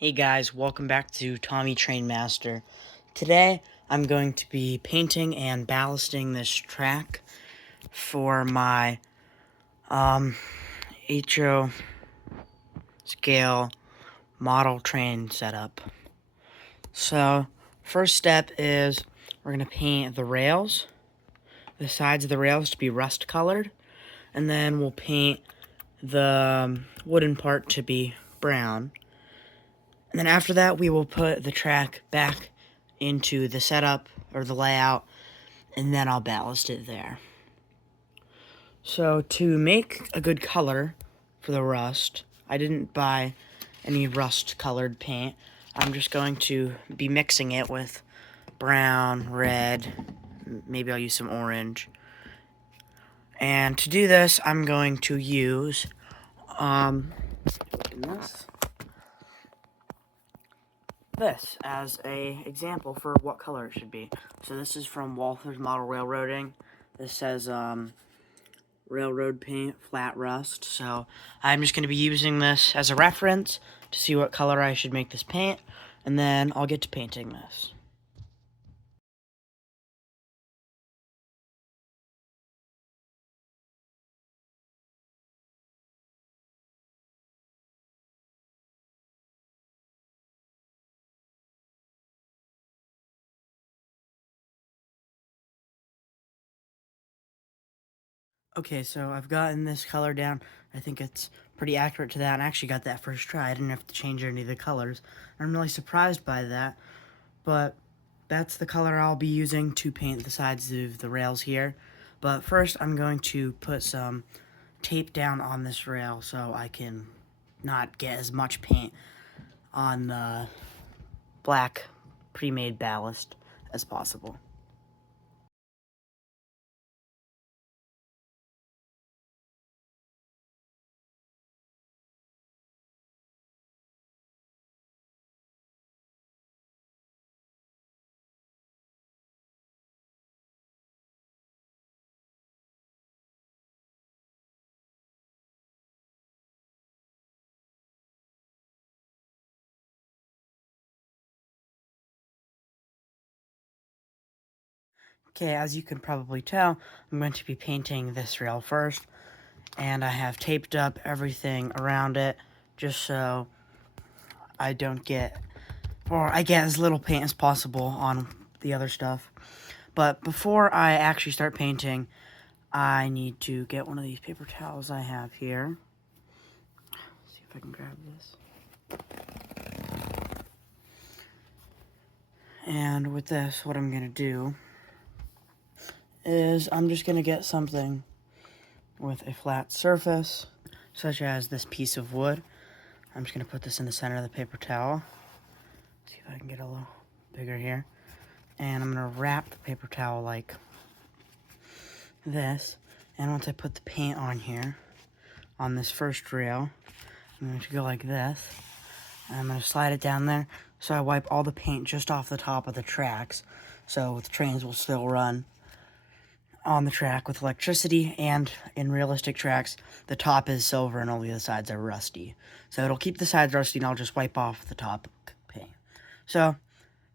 Hey guys, welcome back to Tommy Train Master. Today I'm going to be painting and ballasting this track for my HO scale model train setup. So first step is we're going to paint the rails, the sides of the rails to be rust colored, and then we'll paint the wooden part to be brown. And then after that, we will put the track back into the setup or the layout, and then I'll ballast it there. So to make a good color for the rust, I didn't buy any rust-colored paint. I'm just going to be mixing it with brown, red, maybe I'll use some orange. And to do this, I'm going to use this as a example for what color it should be. So this is from Walther's Model Railroading. This says railroad paint, flat rust. So I'm just going to be using this as a reference to see what color I should make this paint, and then I'll get to painting this. Okay, so I've gotten this color down. I think it's pretty accurate to that, and I actually got that first try. I didn't have to change any of the colors. I'm really surprised by that, but that's the color I'll be using to paint the sides of the rails here. But first, I'm going to put some tape down on this rail so I can not get as much paint on the black pre-made ballast as possible. Okay, as you can probably tell, I'm going to be painting this rail first, and I have taped up everything around it just so I don't get, or I get as little paint as possible on the other stuff. But before I actually start painting, I need to get one of these paper towels I have here. Let's see if I can grab this. And with this, what I'm going to do is I'm just going to get something with a flat surface, such as this piece of wood. I'm just going to put this in the center of the paper towel. See if I can get a little bigger here. And I'm going to wrap the paper towel like this. And once I put the paint on here, on this first rail, I'm going to go like this. And I'm going to slide it down there so I wipe all the paint just off the top of the tracks. So the trains will still run on the track with electricity, and in realistic tracks, the top is silver and only the sides are rusty. So it'll keep the sides rusty, and I'll just wipe off the top paint. So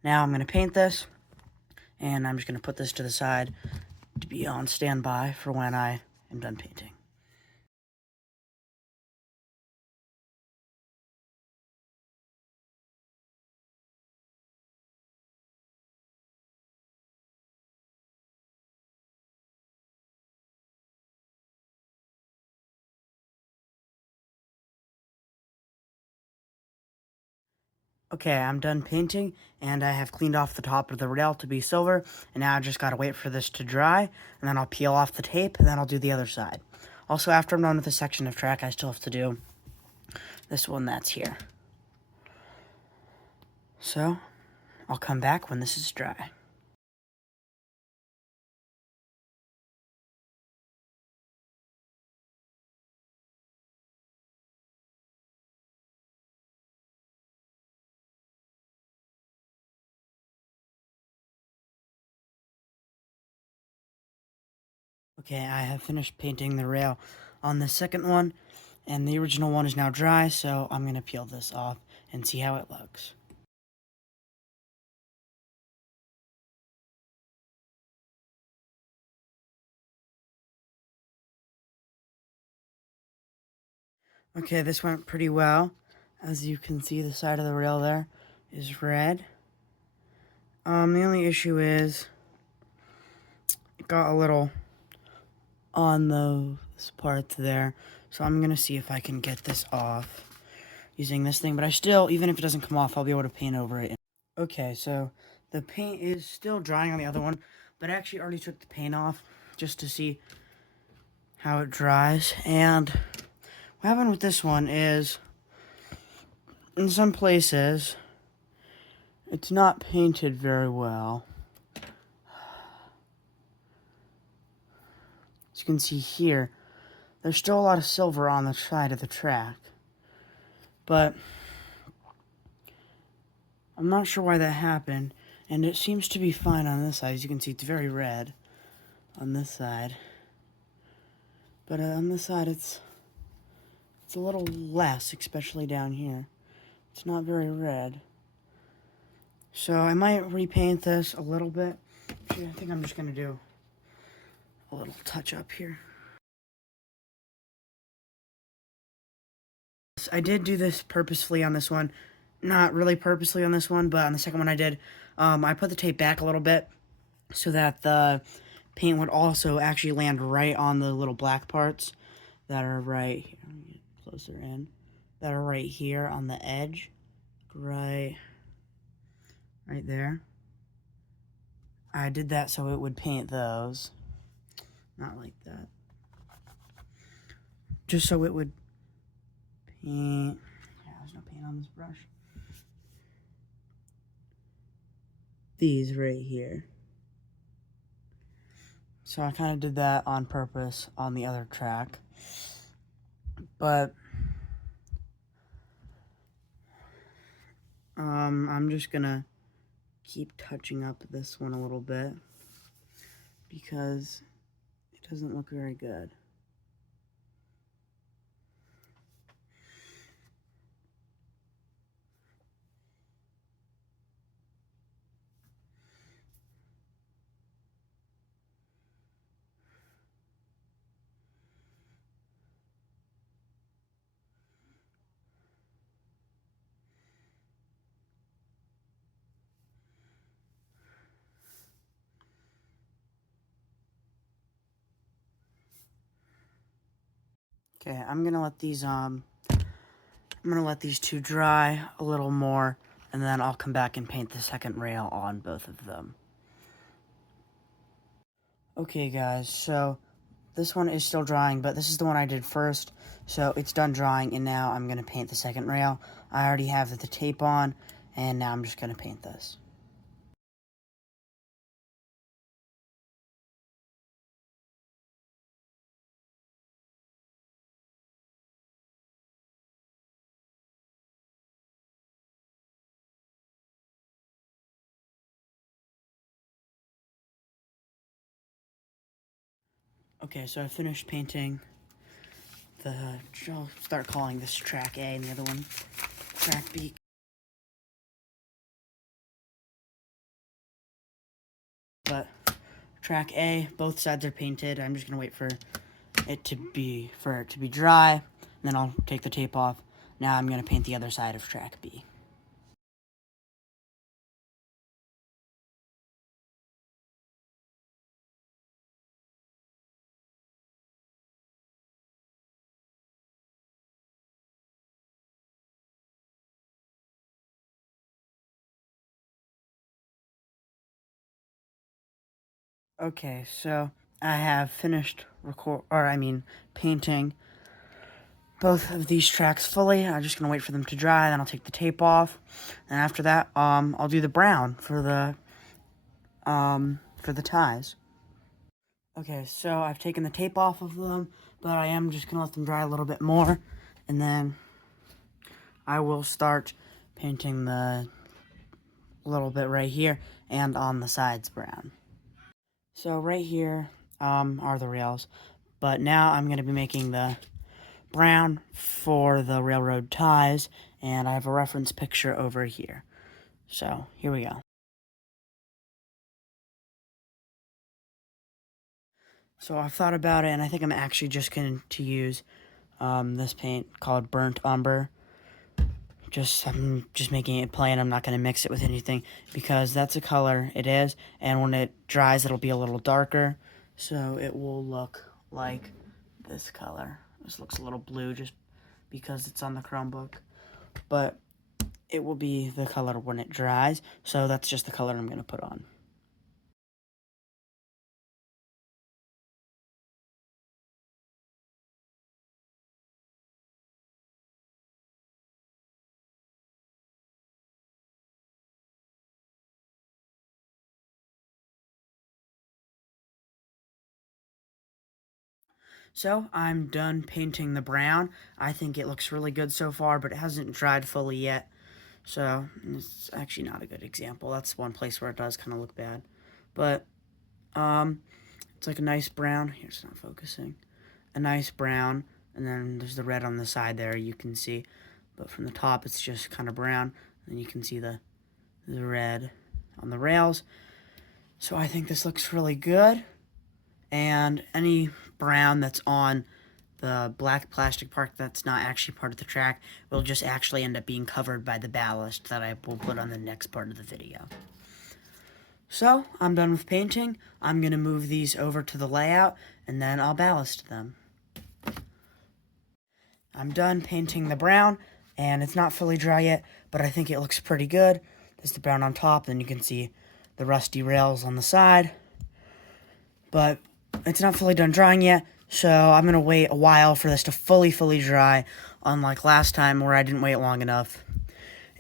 now I'm going to paint this, and I'm just going to put this to the side to be on standby for when I am done painting. Okay, I'm done painting, and I have cleaned off the top of the rail to be silver, and now I just gotta wait for this to dry, and then I'll peel off the tape, and then I'll do the other side. Also, after I'm done with this section of track, I still have to do this one that's here. So, I'll come back when this is dry. Okay, I have finished painting the rail on the second one, and the original one is now dry, so I'm going to peel this off and see how it looks. Okay, this went pretty well. As you can see, the side of the rail there is red. The only issue is it got a little on those parts there. So I'm gonna see if I can get this off using this thing. But I still, even if it doesn't come off, I'll be able to paint over it. Okay, so the paint is still drying on the other one, but I actually already took the paint off just to see how it dries. And what happened with this one is, in some places, it's not painted very well. As you can see here, there's still a lot of silver on the side of the track. But I'm not sure why that happened. And it seems to be fine on this side. As you can see, it's very red on this side. But on this side, it's a little less, especially down here. It's not very red. So I might repaint this a little bit. Actually, I think I'm just going to do a little touch up here. I did do this purposefully on this one. Not really purposely on this one, but on the second one I did. I put the tape back a little bit so that the paint would also actually land right on the little black parts that are right here. Let me get closer in. That are right here on the edge. Right there. I did that so it would paint those. Not like that. Just so it would paint. Yeah, there's no paint on this brush. These right here. So I kind of did that on purpose on the other track. But I'm just gonna keep touching up this one a little bit because it doesn't look very good. Okay, I'm gonna let these two dry a little more, and then I'll come back and paint the second rail on both of them. Okay guys, so this one is still drying, but this is the one I did first, so it's done drying, and now I'm gonna paint the second rail. I already have the tape on, and now I'm just gonna paint this. Okay, so I finished painting I'll start calling this track A and the other one track B. But track A, both sides are painted. I'm just gonna wait for it to be dry, and then I'll take the tape off. Now I'm gonna paint the other side of track B. Okay, so I have finished painting both of these tracks fully. I'm just gonna wait for them to dry, then I'll take the tape off, and after that, I'll do the brown for the ties. Okay, so I've taken the tape off of them, but I am just gonna let them dry a little bit more, and then I will start painting the little bit right here and on the sides brown. So right here are the rails, but now I'm going to be making the brown for the railroad ties, and I have a reference picture over here. So, here we go. So I've thought about it, and I think I'm actually just going to use this paint called Burnt Umber. I'm just making it plain. I'm not going to mix it with anything because that's the color it is, and when it dries, it'll be a little darker, so it will look like this color. This looks a little blue just because it's on the Chromebook, but it will be the color when it dries, so that's just the color I'm going to put on. So I'm done painting the brown. I think it looks really good so far, but it hasn't dried fully yet. So it's actually not a good example. That's one place where it does kind of look bad. But it's like a nice brown. Here, it's not focusing. A nice brown, and then there's the red on the side there you can see. But from the top, it's just kind of brown. And you can see the red on the rails. So I think this looks really good. And any brown that's on the black plastic part that's not actually part of the track will just actually end up being covered by the ballast that I will put on the next part of the video. So, I'm done with painting. I'm going to move these over to the layout, and then I'll ballast them. I'm done painting the brown, and it's not fully dry yet, but I think it looks pretty good. There's the brown on top, then you can see the rusty rails on the side. But it's not fully done drying yet, so I'm going to wait a while for this to fully dry, unlike last time where I didn't wait long enough,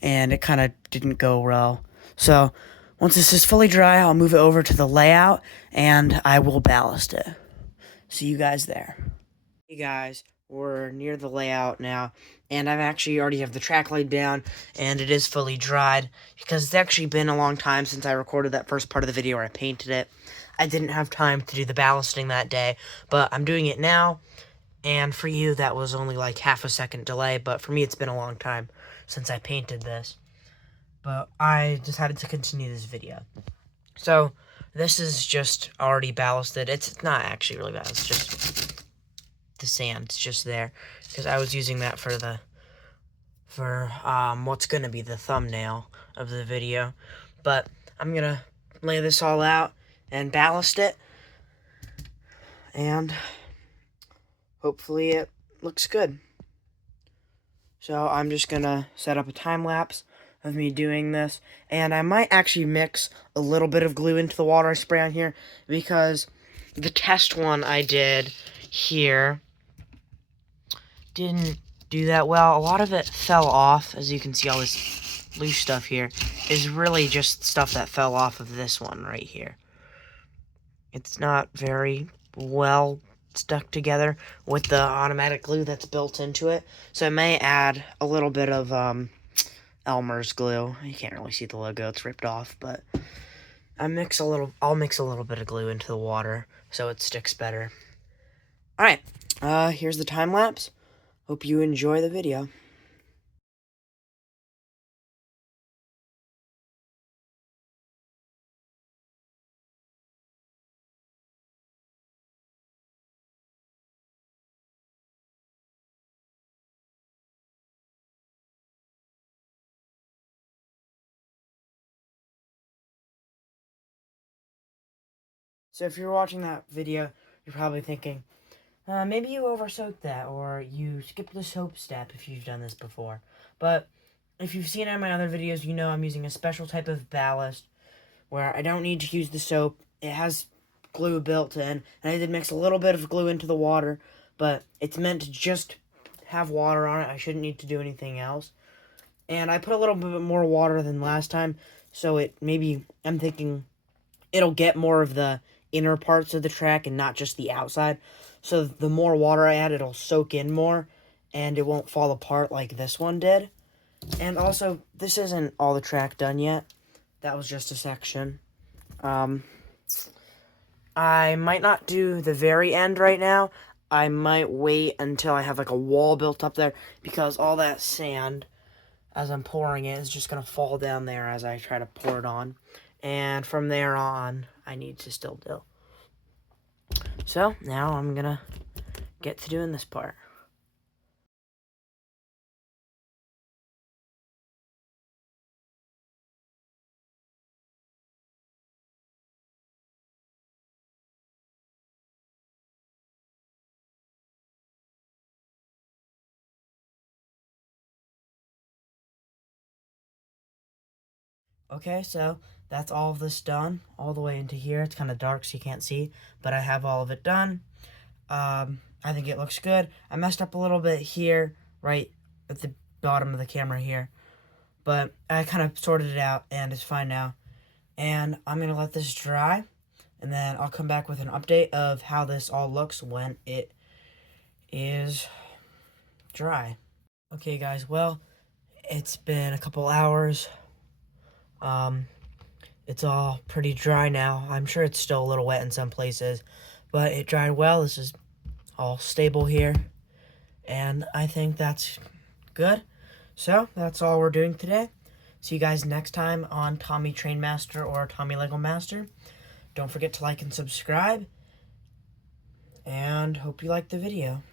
and it kind of didn't go well. So, once this is fully dry, I'll move it over to the layout, and I will ballast it. See you guys there. Hey guys, we're near the layout now, and I've actually already have the track laid down, and it is fully dried, because it's actually been a long time since I recorded that first part of the video where I painted it. I didn't have time to do the ballasting that day, but I'm doing it now, and for you, that was only like half a second delay, but for me, it's been a long time since I painted this. But I decided to continue this video. So, this is just already ballasted. It's not actually really bad, it's just the sand, it's just there, because I was using that for what's gonna be the thumbnail of the video. But I'm gonna lay this all out and ballast it, and hopefully it looks good. So I'm just gonna set up a time lapse of me doing this, and I might actually mix a little bit of glue into the water I spray on here, because the test one I did here didn't do that well. A lot of it fell off. As you can see, all this loose stuff here is really just stuff that fell off of this one right here. It's not very well stuck together with the automatic glue that's built into it, so I may add a little bit of Elmer's glue. You can't really see the logo, it's ripped off, but I'll mix a little bit of glue into the water so it sticks better. Alright, here's the time lapse. Hope you enjoy the video. So if you're watching that video, you're probably thinking, maybe you oversoaked that, or you skipped the soap step if you've done this before. But if you've seen it in my other videos, you know I'm using a special type of ballast where I don't need to use the soap. It has glue built in, and I did mix a little bit of glue into the water, but it's meant to just have water on it. I shouldn't need to do anything else. And I put a little bit more water than last time, so I'm thinking it'll get more of the inner parts of the track and not just the outside. So the more water I add, it'll soak in more, and it won't fall apart like this one did. And also, this isn't all the track done yet. That was just a section. I might not do the very end right now. I might wait until I have like a wall built up there, because all that sand, as I'm pouring it, is just going to fall down there as I try to pour it on. And from there on, I need to still do. So now I'm going to get to doing this part. Okay, so that's all of this done, all the way into here. It's kind of dark, so you can't see, but I have all of it done. I think it looks good. I messed up a little bit here, right at the bottom of the camera here, but I kind of sorted it out, and it's fine now. And I'm going to let this dry, and then I'll come back with an update of how this all looks when it is dry. Okay, guys, well, it's been a couple hours. It's all pretty dry now. I'm sure it's still a little wet in some places, but it dried well. This is all stable here, and I think that's good. So that's all we're doing today. See you guys next time on Tommy Train Master or Tommy Lego Master. Don't forget to like and subscribe, and hope you liked the video.